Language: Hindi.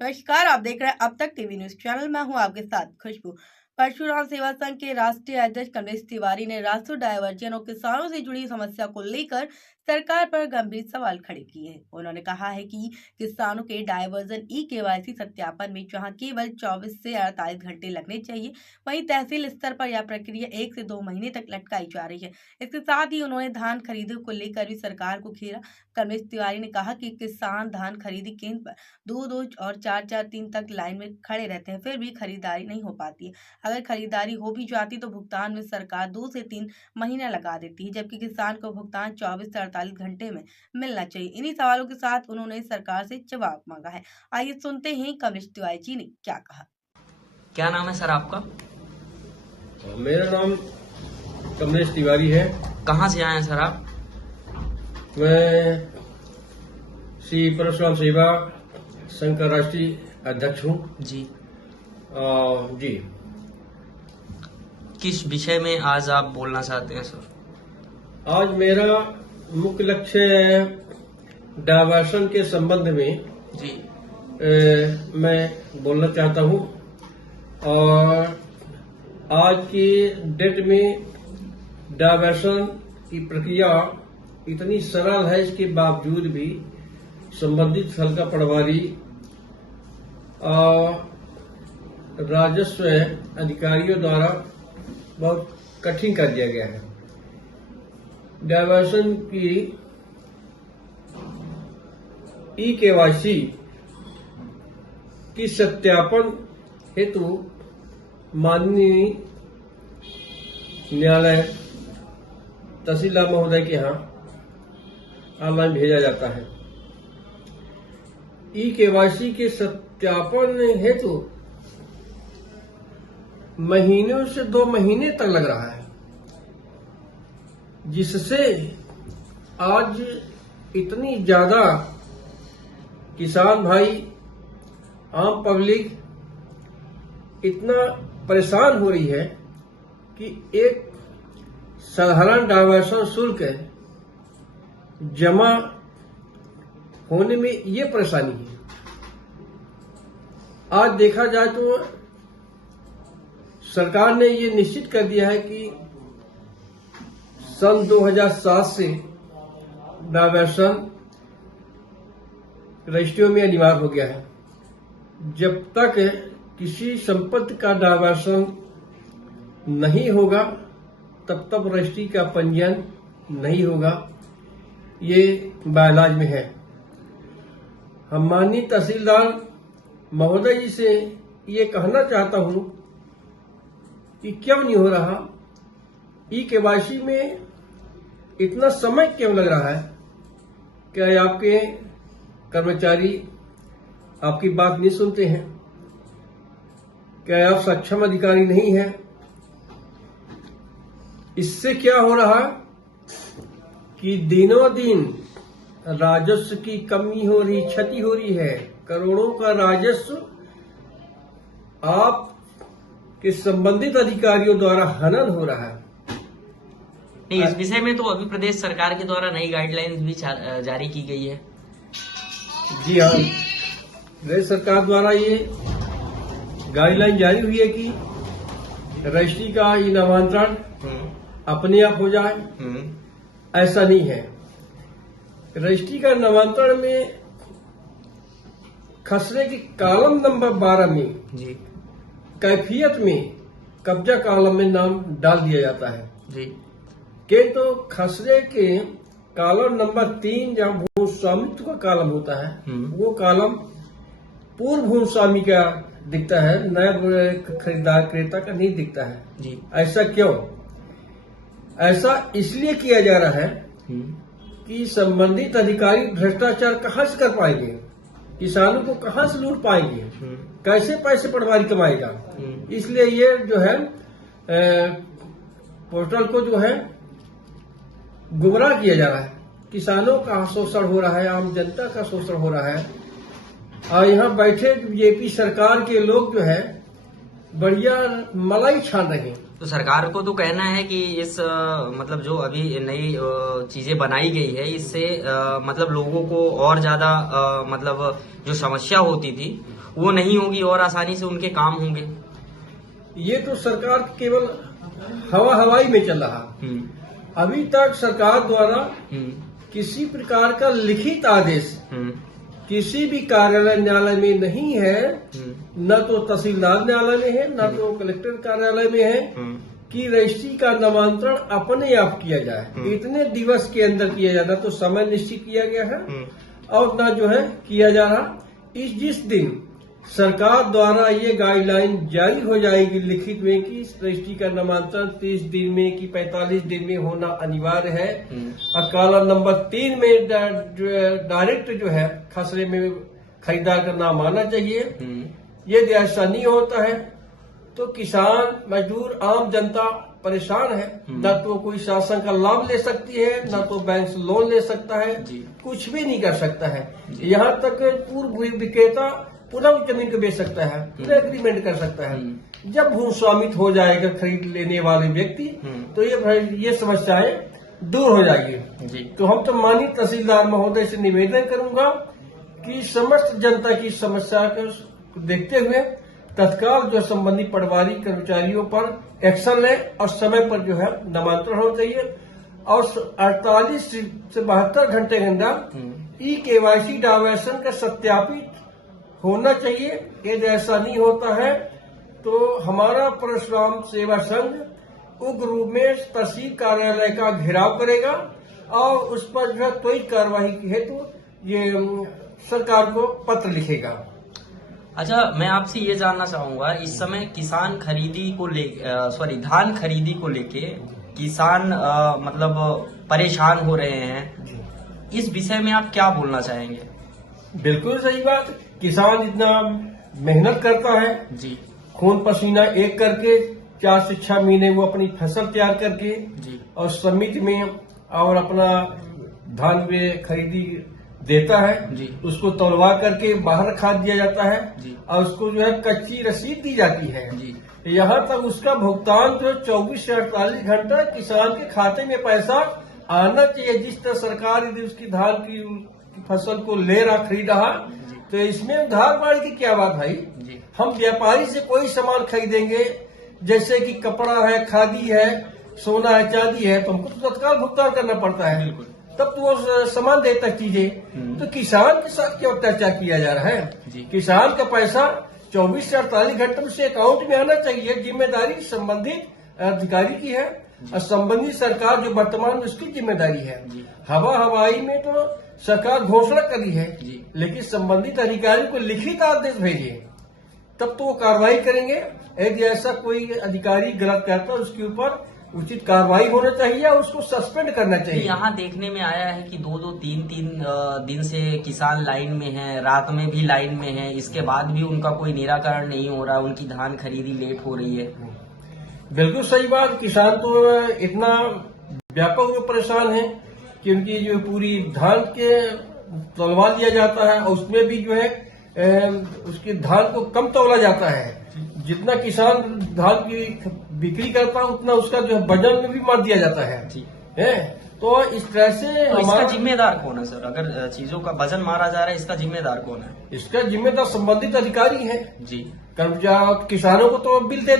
नमस्कार, आप देख रहे हैं अब तक टीवी न्यूज चैनल। मैं हूं आपके साथ खुशबू। परशुराम सेवा संघ के राष्ट्रीय अध्यक्ष कमलेश तिवारी ने राष्ट्रीय डायवर्जन और किसानों से जुड़ी समस्या को लेकर सरकार पर गंभीर सवाल खड़े किए हैं। उन्होंने कहा है कि किसानों के डायवर्जन ई-केवाईसी सत्यापन में जहां केवल 24 से 48 घंटे लगने चाहिए, वहीं तहसील स्तर पर यह प्रक्रिया 1 से 2 महीने तक लटकाई जा रही है। इसके साथ ही उन्होंने धान खरीदी को लेकर भी सरकार को घेरा। कमलेश तिवारी ने कहा कि किसान धान खरीदी केंद्र पर 2-2 और 4-4 दिन तक लाइन में खड़े रहते हैं, फिर भी खरीदारी नहीं हो पाती है। अगर खरीदारी हो भी जाती तो भुगतान में सरकार 2 से 3 महीना लगा देती है, जबकि किसान को भुगतान 24 से 48 घंटे में मिलना चाहिए। इन्हीं सवालों के साथ उन्होंने सरकार से जवाब मांगा है। आइए सुनते हैं कमलेश तिवारी जी ने क्या कहा। क्या नाम है सर आपका? मेरा नाम कमलेश तिवारी है। कहाँ से आए हैं सर आप? मैं श्री परशुराम सेवा संघ का राष्ट्रीय अध्यक्ष हूँ। जी जी, किस विषय में आज आप बोलना चाहते हैं सर? आज मेरा मुख्य लक्ष्य है डायवर्सन के संबंध में जी मैं बोलना चाहता हूँ। और आज की डेट में डायवर्सन की प्रक्रिया इतनी सरल है, इसके बावजूद भी संबंधित हल्का पटवारी और राजस्व अधिकारियों द्वारा बहुत कठिन कर दिया गया है। डायवर्सन की ई-केवाईसी की सत्यापन हेतु माननीय न्यायालय तहसीलदार महोदय के यहाँ ऑनलाइन भेजा जाता है। ई-केवाईसी के सत्यापन हेतु महीनों से 2 महीने तक लग रहा है, जिससे आज इतनी ज्यादा किसान भाई, आम पब्लिक इतना परेशान हो रही है कि एक साधारण डायवर्सन शुल्क जमा होने में ये परेशानी है। आज देखा जाए तो सरकार ने ये निश्चित कर दिया है कि सन 2007 से डायवर्सन रजिस्ट्रियों में अनिवार्य हो गया है। जब तक किसी संपत्ति का डायवर्सन नहीं होगा तब तक रजिस्ट्री का पंजीयन नहीं होगा, ये बायलाज में है। हम माननीय तहसीलदार महोदय जी से ये कहना चाहता हूं कि क्यों नहीं हो रहा, ई-केवाईसी में इतना समय क्यों लग रहा है? क्या आपके कर्मचारी आपकी बात नहीं सुनते हैं? क्या आप सक्षम अधिकारी नहीं हैं? इससे क्या हो रहा कि दिनों दिन राजस्व की कमी हो रही, क्षति हो रही है। करोड़ों का राजस्व आप के संबंधित अधिकारियों द्वारा हनन हो रहा है। नहीं, इस विषय में तो अभी प्रदेश सरकार के द्वारा नई गाइडलाइंस भी जारी की गई है। जी हाँ, प्रदेश सरकार द्वारा ये गाइडलाइन जारी हुई है कि रजिस्ट्री का ये नामांतरण अपने आप हो जाए। ऐसा नहीं है। रजिस्ट्री का नामांतरण में खसरे की कॉलम नंबर 12 में जी कैफियत में कब्जा कॉलम में नाम डाल दिया जाता है जी किंतु खसरे के कॉलम नंबर 3 जहाँ भूस्वामित्व का कॉलम होता है, वो कॉलम पूर्व भूस्वामी का दिखता है, नया खरीदार क्रेता का नहीं दिखता है जी। ऐसा क्यों? ऐसा इसलिए किया जा रहा है कि संबंधित अधिकारी भ्रष्टाचार कहाँ से कर पाएंगे, किसानों को कहाँ से लूट पाएंगे, कैसे पैसे पटवारी कमाएगा। इसलिए ये जो है पोर्टल को जो है गुमराह किया जा रहा है। किसानों का शोषण हो रहा है, आम जनता का शोषण हो रहा है। और यहाँ बैठे बीजेपी सरकार के लोग जो है बढ़िया मलाई छान रहे हैं। तो सरकार को तो कहना है कि इस मतलब जो अभी नई चीजें बनाई गई है, इससे मतलब लोगों को और ज्यादा मतलब जो समस्या होती थी वो नहीं होगी और आसानी से उनके काम होंगे। ये तो सरकार केवल हवाई में चल रहा। अभी तक सरकार द्वारा किसी प्रकार का लिखित आदेश किसी भी कार्यालय न्यायालय में नहीं है, न तो तहसीलदार न्यायालय में है, न तो कलेक्टर कार्यालय में है कि रजिस्ट्री का नामांतरण अपने आप किया जाए, इतने दिवस के अंदर किया जाता, तो समय निश्चित किया गया है और न जो है किया जा रहा। जिस दिन सरकार द्वारा ये गाइडलाइन जारी हो जाएगी लिखित में कि रजिस्ट्री का नामांतरण 30 दिन में कि 45 दिन में होना अनिवार्य है, और कॉलम नंबर 3 में डायरेक्ट जो है खसरे में खरीदार का नाम आना चाहिए। यदि ऐसा नहीं होता है तो किसान, मजदूर, आम जनता परेशान है। न तो कोई शासन का लाभ ले सकती है, न तो बैंक से लोन ले सकता है, कुछ भी नहीं कर सकता है। यहाँ तक पूर्व विक्रेता पुनः जमीन को बेच सकता है, पूरा एग्रीमेंट कर सकता है। जब भू स्वामित्व हो जाएगा खरीद लेने वाले व्यक्ति, तो ये समस्याएं दूर हो जाएगी। तो हम तो माननीय तहसीलदार महोदय से निवेदन करूंगा कि समस्त जनता की समस्या को देखते हुए तत्काल जो संबंधित पटवारी कर्मचारियों पर एक्शन ले और समय पर जो है नामांतरण होना चाहिए, और 48 से 72 घंटे के अंदर KYC डायवर्सन का सत्यापित होना चाहिए। यदि ऐसा नहीं होता है तो हमारा परशुराम सेवा संघ उग्र रूप में तहसील कार्यालय का घेराव करेगा और उस पर जो है त्वरित कार्रवाई की हेतु ये सरकार को पत्र लिखेगा। अच्छा, मैं आपसे ये जानना चाहूंगा, इस समय किसान खरीदी को धान खरीदी को लेके किसान मतलब परेशान हो रहे हैं, इस विषय में आप क्या बोलना चाहेंगे? बिल्कुल सही बात। किसान इतना मेहनत करता है जी, खून पसीना एक करके 4 से 6 महीने वो अपनी फसल तैयार करके जी, और समिति में और अपना धान में खरीदी देता है जी, उसको तौलवा करके बाहर रखा दिया जाता है जी, और उसको जो है कच्ची रसीद दी जाती है जी। यहाँ तक उसका भुगतान जो 24 से 48 घंटा किसान के खाते में पैसा आना चाहिए। जिस तरह सरकार यदि उसकी धान की फसल को ले रहा, खरीद रहा, तो इसमें उधार बाढ़ की क्या बात भाई? हम व्यापारी से कोई सामान खरीदेंगे, जैसे कि कपड़ा है, खादी है, सोना है, चांदी है, तो हमको तो तत्काल भुगतान करना पड़ता है, तब तो वो सामान देता चीजें। तो किसान के साथ क्या अत्याचार किया जा रहा है? किसान का पैसा 24 से 48 घंटे में से अकाउंट में आना चाहिए। जिम्मेदारी संबंधित अधिकारी की है और संबंधित सरकार जो वर्तमान में उसकी जिम्मेदारी है। हवाई में तो सरकार घोषणा करी है, लेकिन संबंधित अधिकारी को लिखित आदेश भेजिए, तब तो वो कार्रवाई करेंगे। यदि ऐसा कोई अधिकारी गलत करता है उसके ऊपर उचित कार्रवाई होना चाहिए और उसको सस्पेंड करना चाहिए। यहाँ देखने में आया है कि 2-2, 3-3 दिन से किसान लाइन में है, रात में भी लाइन में है, इसके बाद भी उनका कोई निराकरण नहीं हो रहा, उनकी धान खरीदी लेट हो रही है। बिल्कुल सही बात। किसान तो इतना व्यापक रूप में परेशान है कि उनकी जो पूरी धान के तौलवा लिया जाता है और उसमें भी जो है उसके धान को कम तौला जाता है। जितना किसान धान की बिक्री करता है उतना उसका जो है वजन में भी मार दिया जाता है। तो इस तरह से तो इसका जिम्मेदार कौन है सर? अगर चीजों का वजन मारा जा रहा है, इसका जिम्मेदार कौन है? इसका जिम्मेदार संबंधित अधिकारी है जी। कर्मचारी किसानों को तो बिल दे